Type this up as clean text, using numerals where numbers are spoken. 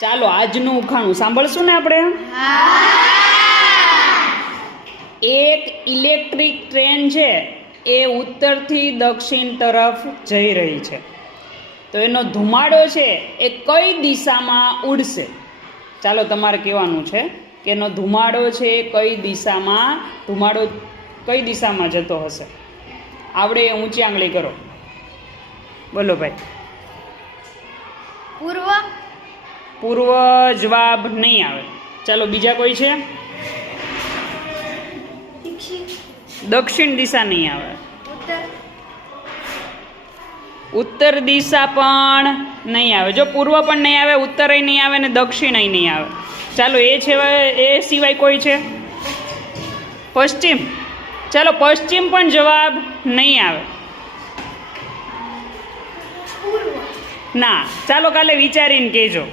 ચાલો આજનું ઉખાણું સાંભળશું ને આપણે. એક ઇલેક્ટ્રિક ટ્રેન છે એ ઉત્તરથી દક્ષિણ તરફ જઈ રહી છે, તો એનો ધુમાડો છે એ કઈ દિશામાં ઉડશે? ચાલો તમારે કહેવાનું છે કે એનો ધુમાડો છે કઈ દિશામાં જતો હશે. આવડે ઊંચી આંગળી કરો. બોલો ભાઈ. પૂર્વ. પૂર્વ જવાબ નહીં આવે. ચાલો બીજા કોઈ છે? દક્ષિણ દિશા નહીં આવે. ઉત્તર દિશા પણ નહીં આવે. જો પૂર્વ પણ નહીં આવે, ઉત્તરય નહીં આવે ને દક્ષિણય નહીં આવે. ચાલો એ છે, એ સિવાય કોઈ છે? પશ્ચિમ. ચાલો પશ્ચિમ પણ જવાબ નહીં આવે. ના, ચાલો કાલે વિચારીને કહેજો.